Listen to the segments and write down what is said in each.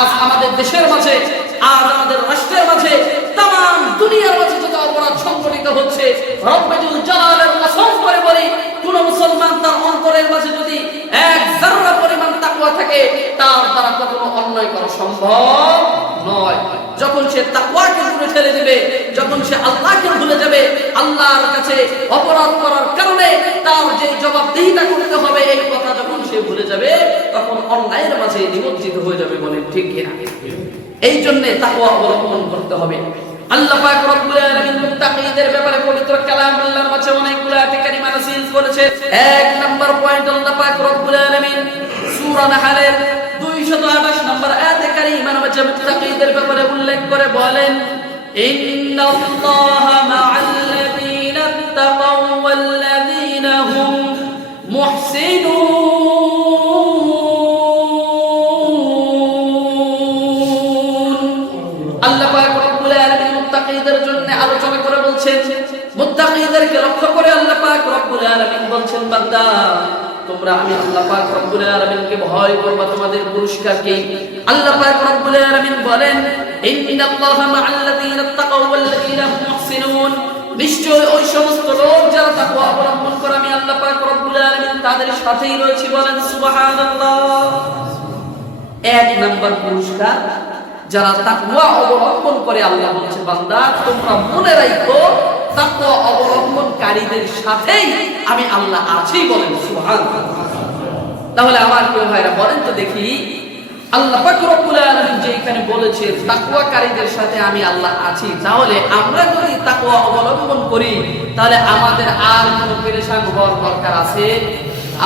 আজ আমাদের দেশের মাঝে, আজ আমাদের রাষ্ট্রের মাঝে, তাম দুনিয়ার মাঝে যত অপরাধ সংঘটিত হচ্ছে, রব্বুল জালালের কসম করে বলি, কোন মুসলমান তার অন্তরের মাঝে যদি এক যারা পরিমাণ তাকওয়া থাকে, তার দ্বারা কখনো অন্যায় করা সম্ভব নয়। যখন সে তাকওয়াকে দূরে ঠেলে দিবে, যখন সে আল্লাহকে ভুলে যাবে, আল্লাহর কাছে অপরাধ করার কারণে তার যে জবাবদিহিতা করতে হবে এই কথা যখন সে ভুলে যাবে, তখন অন্যায়ের মাঝে নিমজ্জিত হয়ে যাবে। বলেন ঠিক কিনা? এই জন্য তাকওয়া অবলম্বন করতে হবে। আল্লাহ পাক রব্বুল আলামিন মুত্তাকিদের ব্যাপারে পবিত্র কালাম আল্লাহর মাঝে অনেকগুলো আয়াতে কারিমা নাযিল করেছে। এক নাম্বার পয়েন্ট, আল্লাহ পাক রব্বুল আলামিন সূরা নাহলের 228 নম্বর আয়াতে কারিমার মাঝে মুত্তাকিদের ব্যাপারে উল্লেখ করে বলেন, ইন্নাল্লাহা মা'আল্লাযীনা তাকাও ওয়াল্লাযীনা হুম মুহসিনুন। আল্লাহ পাক রব্বুল আলামিন মুত্তাকিদের জন্য আলোচনা করে বলছেন, মুত্তাকিদেরকে লক্ষ্য করে আল্লাহ পাক রব্বুল আলামিন বলছেন, বান্দা তোমরা আমি আল্লাহ পাক রব্বুল আলামিনকে ভয় করবা, তোমাদের পুরস্কার কি? আল্লাহ পাক রব্বুল আলামিন বলেন, ইন্নাল্লাহা মা'আল্লাযীনা তাকাও ওয়াল্লাযীনা হুম মুহসিনুন। নিশ্চয় ওই সমস্ত লোক যারা তাকওয়া অবলম্বন করে আমি আল্লাহ পাক রব্বুল আলামিন তাদের সাথেই রয়েছি। বলেন সুবহানাল্লাহ। এক নাম্বার পুরস্কার যারা তাকওয়া অবলম্বন করে, আল্লাহ বলছে বান্দা তোমরা মনে রাখো তাকওয়া অবলম্বনকারীদের সাথেই আমি আল্লাহ আছি। বলেন সুবহানাল্লাহ। তাহলে আমার প্রিয় ভাইরা বলেন তো দেখি, আল্লাহ পাক রব্বুল আলামিন যে এখানে বলেছে তাকওয়াকারীদের সাথে আমি আল্লাহ আছি, তাহলে আমরা যদি তাকওয়া অবলম্বন করি তাহলে আমাদের আর কোনো পেরেশান হওয়ার দরকার আছে?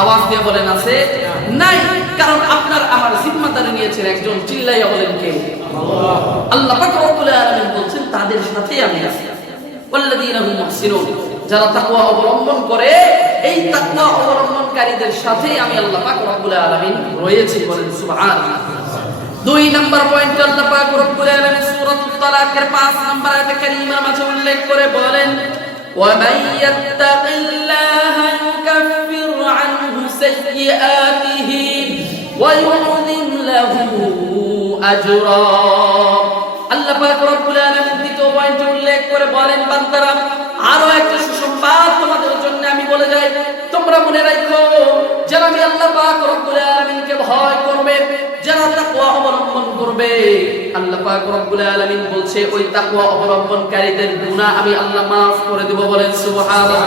আওয়াজ দিয়ে বলেন আছে? নাই। কারণ আপনার আমার জিম্মাদারি নিয়েছেন একজন, চিল্লাইয়া বলেন কে? আল্লাহ। আল্লাহ পাক রব্বুল আলামিন বলছেন তাদের সাথে আমি আছি। ওয়াল্লাযীনা হুম মুহসিনুন, যারা তাকওয়া অবলম্বন করে এই তাকওয়া অবলম্বনকারীদের সাথে আমি আল্লাহ পাক রব্বুল আলামিন রয়েছি। বলেন সুবহানাল্লাহ। দুই নাম্বার পয়েন্ট, আল্লাহ পাক রব্বুল আলামিন সূরাতুত তালাকের 5 নম্বর আয়াতে কারিমার মাঝে উল্লেখ করে বলেন, ওয়া মান ইয়াত্তাকিল্লাহা ইউকাফির আনহু সাইয়্যাতিহি ওয়া ইউযিম লাহু আজরা। আল্লাহ পাক রব্বুল আলামিন দ্বিতীয় পয়েন্ট উল্লেখ করে বলেন, বান্দারা আরো একটা সুসংবাদ তোমাদের জন্য আমি বলে যাই, তোমরা মনে রাখো যারা আমি আল্লাহ পাক রব্বুল আলামিনকে ভয় করবে, যারা তাকওয়া অবলম্বন করবে, আল্লাহ পাক রব্বুল আলামিন বলছে ওই তাকওয়া অবলম্বনকারীদের গুনাহ আমি আল্লাহ maaf করে দেব। বলেন সুবহানাল্লাহ।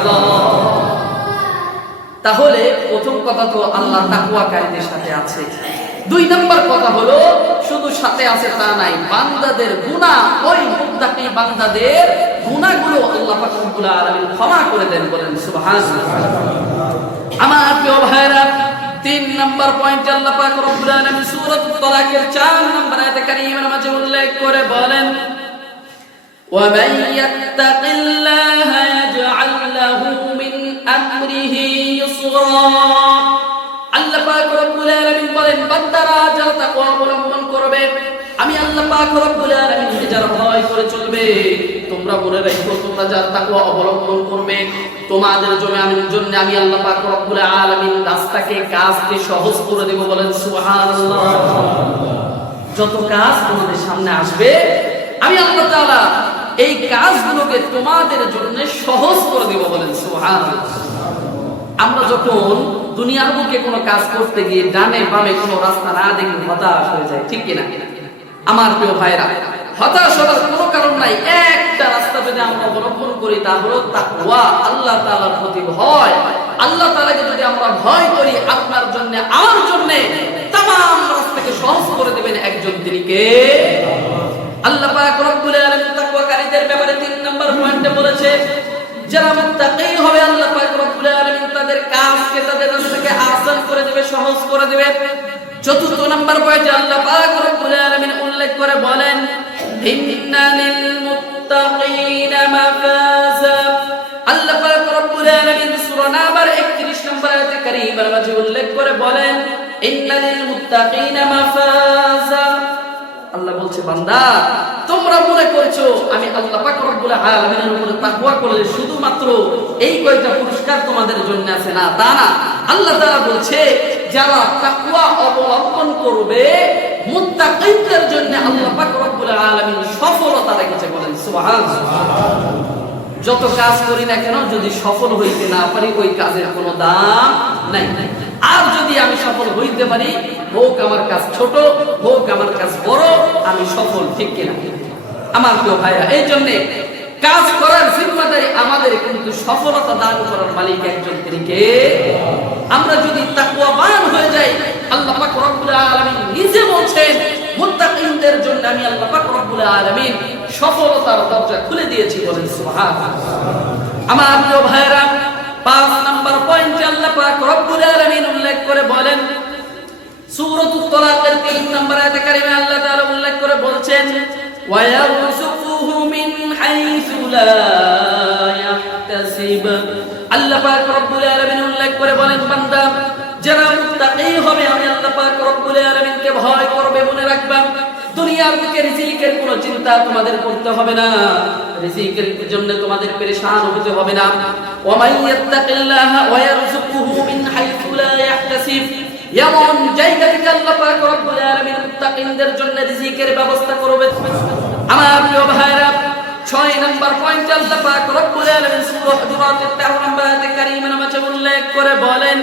তাহলে প্রথম কথা তো আল্লাহ তাকওয়াকারীদের সাথে আছে। দুই নাম্বার কথা হলো শুধু সাথে আছে তা নাই, বান্দাদের গুনাহ, ওই মুত্তাকি বান্দাদের গুনাহগুলো আল্লাহ পাক রব্বুল আলামিন ক্ষমা করে দেন। বলেন সুবহানাল্লাহ। আমার প্রিয় ভাইরা, তিন নাম্বার পয়েন্টে আল্লাহ পাক রব্বুল আলামিন সূরাতুত তালাকের 4 নম্বর আয়াতে কারিমার মাঝে উল্লেখ করে বলেন, ওয়া মান ইয়াত্তাকিল্লাহা ইয়াজআল লাহু মিন আমরিহি ইউসরা। আল্লাহ পাক রব্বুল আলামিন বলেন, বান্দারা যারা তাকওয়া অবলম্বন করবে, আমি আল্লাহ পাক রব্বুল আলামিনকে যারা ভয় করে চলবে, তোমরা মনে রাখো তোমরা যারা তাকওয়া অবলম্বন করবে, তোমাদের জন্য আমি আল্লাহ পাক রব্বুল আলামিন রাস্তাকে, কাজকে সহজ করে দেব। বলেন সুবহানাল্লাহ। যত কাজ তোমাদের সামনে আসবে আমি আল্লাহ তাআলা এই কাজগুলোকে তোমাদের জন্য সহজ করে দেব। বলেন সুবহানাল্লাহ। আমরা যখন দুনিয়ার বুকে কোনো কাজ করতে গিয়ে ডানে বামে কোনো রাস্তা না দেখে হতাশ হয়ে যায়, ঠিক কিনা? আমার প্রিয় ভাইরা, হতাশ হওয়ার কোনো কারণ নাই। একটা রাস্তা যদি আমরা অবলম্বন করি তা হলো তাকওয়া, আল্লাহ তাআলার প্রতি ভয়। আল্লাহ তাআলাকে যদি আমরা ভয় করি, আপনার জন্য আমার জন্য तमाम রাস্তাকে সহজ করে দিবেন একজন, তিনি কে? আল্লাহ পাক রব্বুল আলামিন তাকওয়াকারীদের ব্যাপারে 3 নম্বর পয়েন্টে বলেছে, যারা মুত্তাকি হবে আল্লাহ পাক রব্বুল আলামিন তাদের কাজকে, তাদের রাস্তাকে আসান করে দিবে, সহজ করে দিবে। চতুর্থ নম্বর পয়েন্টে আল্লাহ পাক রব্বুল আলামিন উল্লেখ করে বলেন, ইন্নালিল মুত্তাকিনা মাফাজা। আল্লাহ পাক রব্বুল আলামিন সূরা নাবার 31 নম্বর আয়াতে কারীমার মাঝে উল্লেখ করে বলেন, ইন্নালিল মুত্তাকিনা মাফাজা। আল্লাহ বলছে, বান্দা তোমরা মনে করছো আমি আল্লাহ পাক রব্বুল আলামিনের উপরে তাকওয়া করলে শুধুমাত্র এই কয়টা পুরস্কার তোমাদের জন্য আছে, না, তা না। আল্লাহ তাআলা বলছে যারা তাকওয়া অবলম্বন করবে, মুত্তাকিনদের মুত্তাকিনদের জন্য আল্লাহ পাক রব্বুল আলামিন সফলতা রেখেছে, বলেন সুবহানাল্লাহ। যত কাজ করি না কেন যদি সফল হইতে না পারি ওই কাজের কোনো দাম নাই। আর যদি আমি সফল হইতে পারি, হোক আমার কাজ ছোট হোক আমার কাজ বড়, আমি সফল, ঠিক কিনা আমার প্রিয় ভাইরা? এই জন্য কাজ করার জিম্মাদারি আমাদের, কিন্তু সফলতা দান করার মালিক একজন, তিনি কে? আমরা যদি তাকওয়াবান হয়ে যাই, আল্লাহ পাক রব্বুল আলামিন নিজে বলছেন মুত্তাকিনদের জন্য আমি আল্লাহ পাক রব্বুল আলামিন সফলতার দরজা খুলে দিয়েছি, বলেন সুবহানাল্লাহ। আমার প্রিয় ভাইরা, 5 নাম্বার পয়েন্টে আল্লাহ পাক রব্বুল আলামিন উল্লেখ করে বলেন, সূরাতুত তালাকের 3 নম্বর আয়াতে কারিমে আল্লাহ তাআলা উল্লেখ করে বলছেন, ওয়া ইয়ারযুকুহু মিন হাইসু লা ইয়াহতাসিব। আল্লাহ পাক রব্বুল আলামিন উল্লেখ করে বলেন, বান্দা যারা মুত্তাকি হবে, আমি আল্লাহ পাক রব্বুল আলামিনকে ভয় করবে, মনে রাখবা দুনিয়ার বুকে রিজিকের কোনো চিন্তা তোমাদের করতে হবে না, রিজিকের জন্য তোমাদের পেরেশান হতে হবে না। ওয়া মাইয়াত্তাকিল্লাহা ওয়া ইয়ারযুকুহু মিন হাইসু লা ইয়াহতাসিব, এমন জায়গা থেকে আল্লাহ পাক রব্বুল আলামিন মুত্তাকিনদের জন্য রিজিকের ব্যবস্থা করবে। আমার প্রিয় ভাইরা, 6 নাম্বার পয়েন্টে আল্লাহ পাক রব্বুল আলামিন সূরা হুজুরাতের 13 নম্বর আয়াতে কারিমা নামাজে উল্লেখ করে বলেন,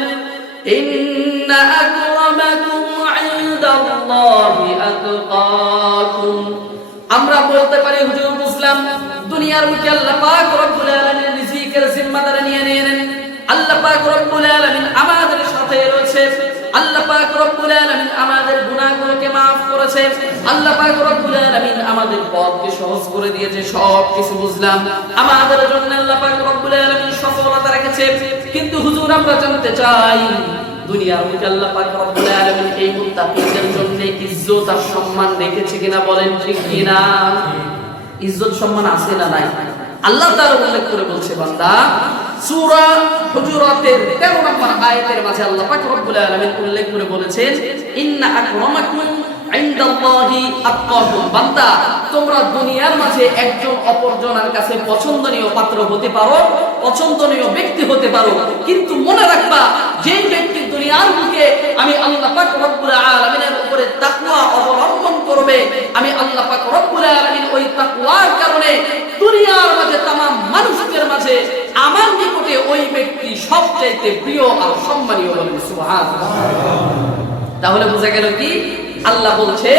ইন্না আকরামাকুম ইনদাল্লাহি আতকাকুম। আমরা বলতে পারি হুজুর বুঝলাম, দুনিয়ার মুখে আল্লাহ পাক রব্বুল আলামিন রিজিকের জিম্মাদারি নিয়ে নেন। আল্লাহ পাক রব্বুল আলামিন আমাদের সাথে রয়েছে, আল্লাহ পাক রব্বুল আলামিন আমাদের গুনাহগুলোকে maaf করেছে, আল্লাহ পাক রব্বুল আলামিন আমাদের পথকে সহজ করে দিয়েছে, সব কিছু বুঝলাম। আমাদের জন্য আল্লাহ পাক রব্বুল আলামিন সফলতা রেখেছে। কিন্তু হুজুর আমরা জানতে চাই, দুনিয়ার মধ্যে আল্লাহ পাক রব্বুল আলামিন এই মুত্তাকিনদের জন্য ইজ্জত আর সম্মান রেখেছে কিনা, বলেন ঠিক কিনা? ইজ্জত সম্মান আছে না নাই? আল্লাহ তাআলা উল্লেখ করে বলছে, বান্দা সূরা হুজুরাতের 13 নম্বর আয়াতের মাঝে আল্লাহ পাক রব্বুল আলামিন উল্লেখ করে বলেছেন, ইন্না আকরামাকুম ইনদাল্লাহি আতকাকুম। বান্দা তোমরা দুনিয়ার মাঝে একজন অপরজনের কাছে পছন্দনীয় পাত্র হতে পারো, পছন্দনীয় ব্যক্তি হতে পারো, কিন্তু মনে রাখবা যে ব্যক্তি দুনিয়ার বুকে আমি আল্লাহ পাক রব্বুল আলামিনের উপরে তাকওয়া অবলম্বন করবে, আমি আল্লাহ পাক রব্বুল আলামিন ওই তাকওয়ার কারণে দুনিয়ার মাঝে तमाम মানুষের মাঝে আমার নিকটে ওই ব্যক্তি সবচেয়ে প্রিয় আর সম্মানীয়, বলেন সুবহানাল্লাহ। তাহলে বোঝা গেল কি, আল্লাহ বলছে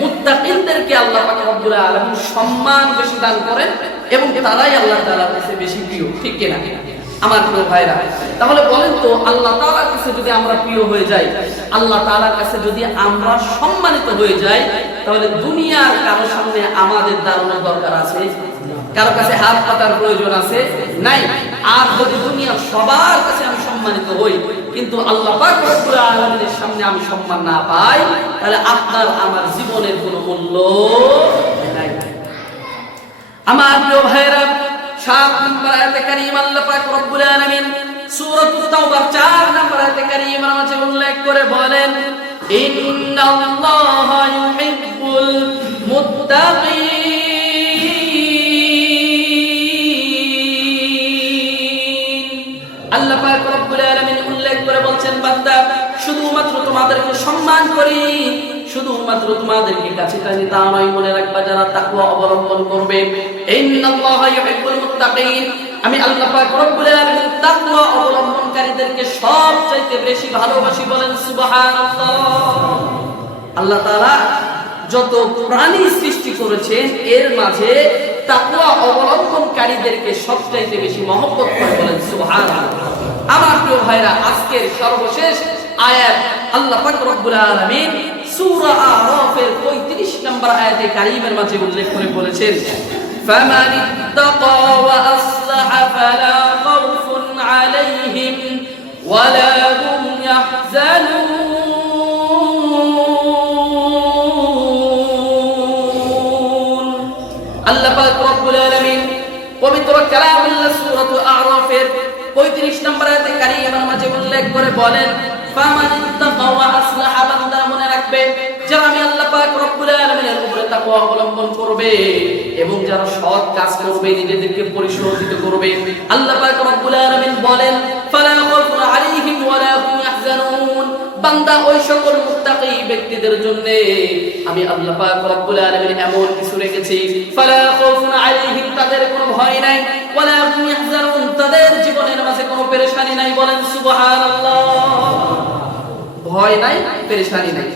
মুত্তাকিনদেরকে আল্লাহ পাক রব্বুল আলামিন সম্মান বেশি দান করেন এবং তারাই আল্লাহ তাআলার কাছে বেশি প্রিয়, ঠিক কি না আমার প্রিয় ভাইরা? তাহলে বলেন তো, আল্লাহ তাআলার কাছে যদি আমরা প্রিয় হয়ে যাই, আল্লাহ তাআলার কাছে যদি আমরা সম্মানিত হয়ে যাই, তাহলে দুনিয়ার কারো সামনে আমাদের দাঁড়ানোর দরকার আছে? কারো কাছে হাত পাতার প্রয়োজন আছে? নাই। আর যদি দুনিয়ার সবার কাছে আমি সম্মানিত হই, কিন্তু আল্লাহ পাক রব্বুল আলামিনের সামনে আমি সম্মান না পাই, তাহলে আপনার আমার জীবনের কোনো মূল্য নাই। আমার প্রিয় ভাইরা, 7 নম্বর আয়াতে কারিমা আল্লাহ পাক রব্বুল আলামিন সূরাতুত তাওবার 4 নম্বর আয়াতে কারিমা মাঝে উল্লেখ করে বলেন, ইন্নাল্লাহা ইউহিব্বুল মুত্তাকিন। আল্লাহ পাক রব্বুল আলামিন উল্লেখ করে বলছেন, বান্দা শুধুমাত্র তোমাদেরকে সম্মান করি, শুধুমাত্র তোমাদেরকে কাছে টানি তা নয়, মনে রাখবা যারা তাকওয়া অবলম্বন করবে, ইন্নাল্লাহা ইউহিব্বুল মুত্তাকিন, আমি আল্লাহ পাক রব্বুল আলামিন তাকওয়া অবলম্বনকারীদেরকে সবচেয়ে বেশি ভালোবাসি, বলেন সুবহানাল্লাহ। আল্লাহ তাআলা যত প্রাণী সৃষ্টি করেছেন এর মাঝে তাকওয়া অবলম্বনকারীদেরকে সবচেয়ে বেশি মহব্বত করে, বলেন সুবহানাল্লাহ। আমার প্রিয় ভাইরা, আজকের সর্বশেষ আয়াত আল্লাহ পাক রব্বুল আলামিন সূরা আরাফের 35 নম্বর আয়াতে কারীমের মাঝে উল্লেখ করে বলেছেন, ফামান ইত্তাকা ওয়া আসলাহা ফালা খাউফুন আলাইহিম ওয়ালা হুম ইয়াহজানুন। আল্লাহ পাক রব্বুল আলামিন পবিত্র কালামুল্লাহ সূরা আরাফের 35 নম্বর আয়াতে কারীমার মাঝে উল্লেখ করে বলেন, ফামান ইত্তাকা ওয়া আসলাহা, বান্দা মনে রাখবে যারা আমি আল্লাহ পাক রব্বুল আলামিনের উপরে তাকওয়া অবলম্বন করবে এবং যারা সৎ কাজ করবে, নিজেদেরকে পরিশোধিত করবে, আল্লাহ পাক রব্বুল আলামিন বলেন, ফালা খাউফুন আলাইহিম ওয়ালা হুম ইয়াহজানুন, বান্দা ওই সকল মুত্তাকি ব্যক্তিদের জন্য আমি আল্লাহ পাক রব্বুল আলামিন এমন কিছু রেখেছি, ফালা খাউফুন আলাইহিম, তাদের কোনো ভয় নাই, ওয়ালা হুম ইয়াহজানুন, তাদের জীবনের মাঝে কোনো পেরেশানি নাই। বলেন সুবহানাল্লাহ। ভয় নাই, পেরেশানি নাই।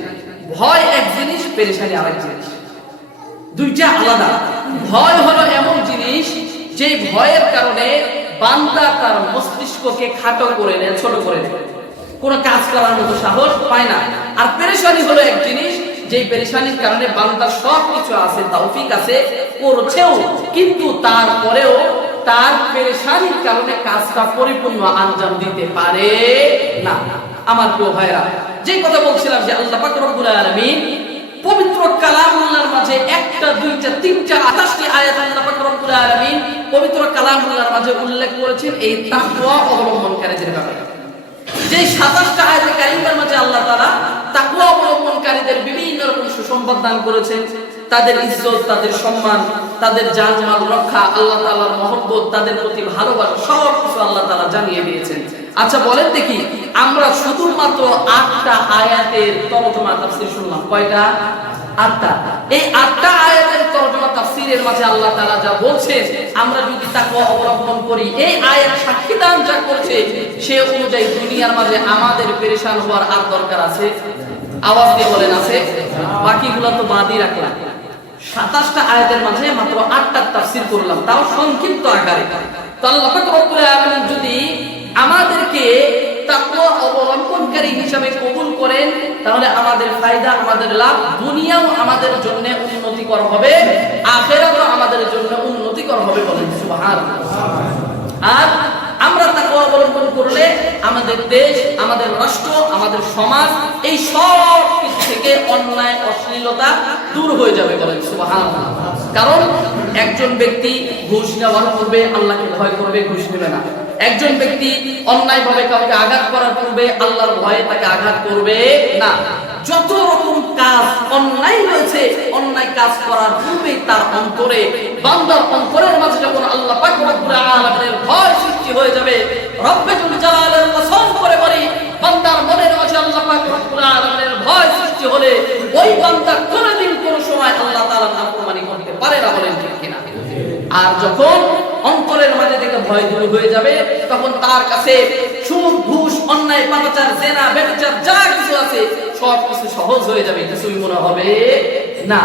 ভয় এক জিনিস, পেরেশানি আরেক জিনিস, দুইটা আলাদা। ভয় হলো এমন জিনিস যে ভয়ের কারণে বান্দা তার মস্তিষ্ককে খাটো করে নেয়, ছোট করে নেয়, কোনো কাজ করার মতো সাহস পায় না। আর পেরেশানি হলো এক জিনিস যে পেরেশানির কারণে বান্দা সব কিছু আছে, তৌফিক আছে, করছেও, কিন্তু তারপরেও তার পেরেশানির কারণে কাজটা পরিপূর্ণ আঞ্জাম দিতে পারে না। আমার প্রিয় ভাইরা, যে কথা বলছিলাম যে আল্লাহ পাক রব্বুল আলামিন পবিত্র কালামুল্লাহর মাঝে একটা, দুইটা, তিনটা, 28টি আয়াত আল্লাহ পাক রব্বুল আলামিন পবিত্র কালামুল্লাহর মাঝে উল্লেখ করেছেন এই তাকওয়া অবলম্বনকারীদের ব্যাপারে। যে 27টা আয়াতে কারিমার মাঝে আল্লাহ তাআলা তাকওয়া অবলম্বনকারীদের বিভিন্ন রকম সুসংবাদ দান করেছেন, তাদের ইজ্জত, তাদের সম্মান, তাদের জান-মাল রক্ষা, আল্লাহ তাআলার মহব্বত, তাদের প্রতি ভালোবাসা, সব কিছু আল্লাহ তাআলা জানিয়ে দিয়েছেন। আচ্ছা বলেন দেখি, আমরা শুধুমাত্র 8টা আয়াতের তরজমা তাফসীর শুনলাম। কয়টা? 8টা। এই 8টা আয়াতের তরজমা তাফসীরের মাঝে আল্লাহ তাআলা যা বলছেন, আমরা যদি তাকওয়া অবলম্বন করি, এই আয়াত সাক্ষী দান যা করছে, সে অনুযায়ী দুনিয়ার মাঝে আমাদের পেরেশান হওয়ার আর দরকার আছে? আওয়াজ দিয়ে বলেন আছে? বাকিগুলো তো বাদই রাখলাম। 27টা আয়াতের মাঝে মাত্র 8টা তাফসীর করলাম, তাও সংক্ষিপ্ত আকারে। তো আল্লাহ পাক রব্বুল আলামিন যদি আমাদেরকে তাকওয়া অবলম্বনকারী হিসেবে কবুল করেন, তাহলে আমাদের ফায়দা, আমাদের লাভ, দুনিয়াও আমাদের জন্য উন্নতিকর হবে, আখিরাতও আমাদের জন্য উন্নতিকর হবে। বলেন সুবহানাল্লাহ। আর আমরা তাকওয়া অবলম্বন করলে আমাদের দেশ, আমাদের রাষ্ট্র, আমাদের সমাজ, এই সব কিছু থেকে অন্যায়, অশ্লীলতা দূর হয়ে যাবে। বলেন সুবহানাল্লাহ। কারণ একজন ব্যক্তি ঘুষ নেওয়ার পূর্বে আল্লাহকে ভয় করবে, ঘুষ নেবে না। একজন ব্যক্তি অন্যায়ভাবে কাউকে আঘাত করার পূর্বে আল্লাহর ভয়ে তাকে আঘাত করবে না। যত রকম কাজ অন্যায় রয়েছে, অন্যায় কাজ করার পূর্বে তার অন্তরে, বান্দার অন্তরের মাঝে যখন আল্লাহ পাক রব্বুল আলামিনের ভয় সৃষ্টি হয়ে যাবে, রব্বুল জালালের কসম করে বলি, বান্দার মনের মাঝে আল্লাহ পাক রব্বুল আলামিনের ভয় সৃষ্টি হলে ওই বান্দা কোনদিন কোন সময় আল্লাহ তাআলার নাফরমানি করতে পারে না। বলেন ঠিক কিনা? আর যখন অন্তরের মাঝে থেকে ভয় দূর হয়ে যাবে, তখন তার কাছে সুদ, ঘুষ, অন্যায়, পাপাচার, জেনা, ব্যভিচার যা কিছু আছে সব কিছু সহজ হয়ে যাবে, কিছুই মনে হবে না।